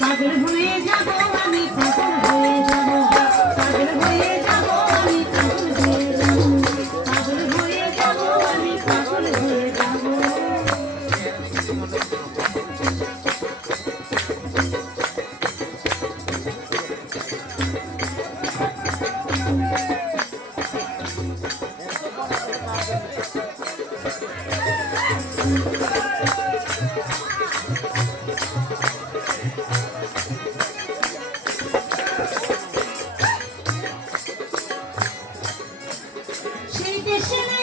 পাগল হয়ে যাব আমি, পাগল হয়ে যাব, পাগল হয়ে যাব আমি, পাগল হয়ে যাব, পাগল হয়ে যাব আমি, পাগল হয়ে যাব। সেই দেশের